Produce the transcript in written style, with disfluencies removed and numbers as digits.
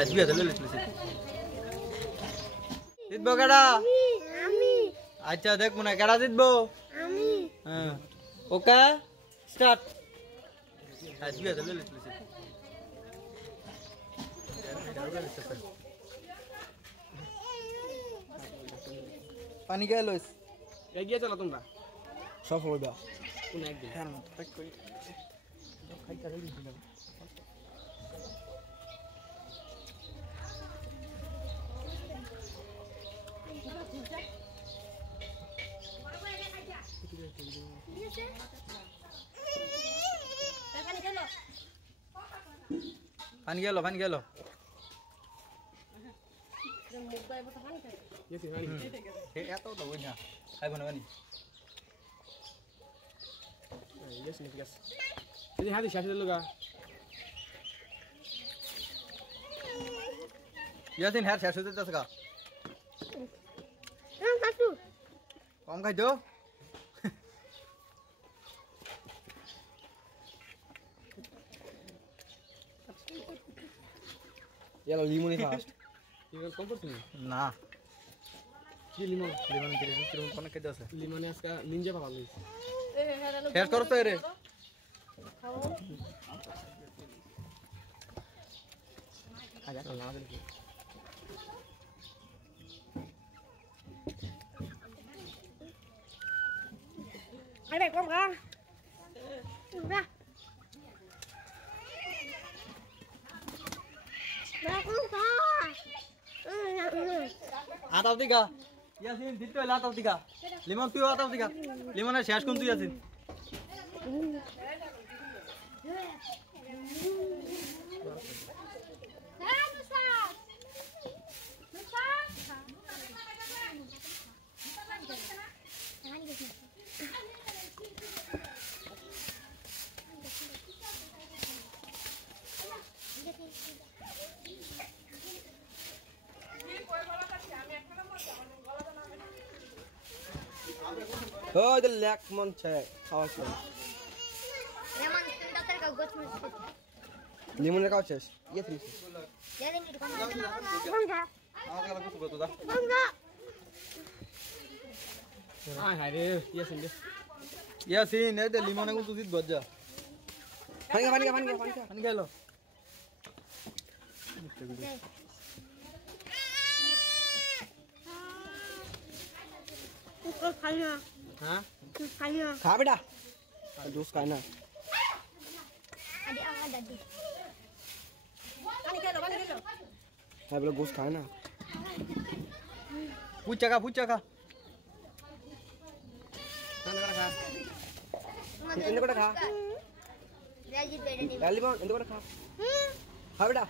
আজকে চলে লিখছি জিতবো কেডা আমি আচ্ছা দেখ মনে কেডা জিতবো আমি হ্যাঁ ওকে স্টার্ট আজকে চলে লিখছি পানি কে লইস এগিয়ে চলো তোমরা সফল হইবা কোন একদিন হ্যাঁ ঠিক কই খাইতা রেডি দিলাম পানি গেল এত তো বই না খাইব না পানি Yes, yes. Ini hati siapa dulu ga? Yasin হ্যাঁ শেষ হতে যাচ্ছে গা কম খাই তো Yalo limon fast. Limon kau pun sini? না Ki limon? লেমন কিরকম কোন খেতে আছে Limon ni aska ninja apa lagi? শেষ করো তো রে Aja kalau ada lagi. Ada kom kan? Udah. আতাও দিগা Yasin দিতে হইলা আতাও দিগা লিমন তুই আতাও দিগা লিমনের শেষ কোন তুই Yasin Oh, the lemon check. How much? Lemon kita terkau got masuk. Limon ni kau check? Yes, please. Jadi ni kan. Enggak. আমাকে লাগু তো তো দা Enggak. Ah, hai deh. Yes, ini. Yasin এই দে লিমনে কোন তুই বজ্জা Panik. পানি গেল Kau kaya. Hah? Kau kaya. Kha beta. Jus खाना. Adik angkat tadi. Pani kelo. Hai बोला jus खाना. Puchka Mana kau kha? Ini kau kha? Rajit beda ni. Limon, ini kau kha? Kha beta.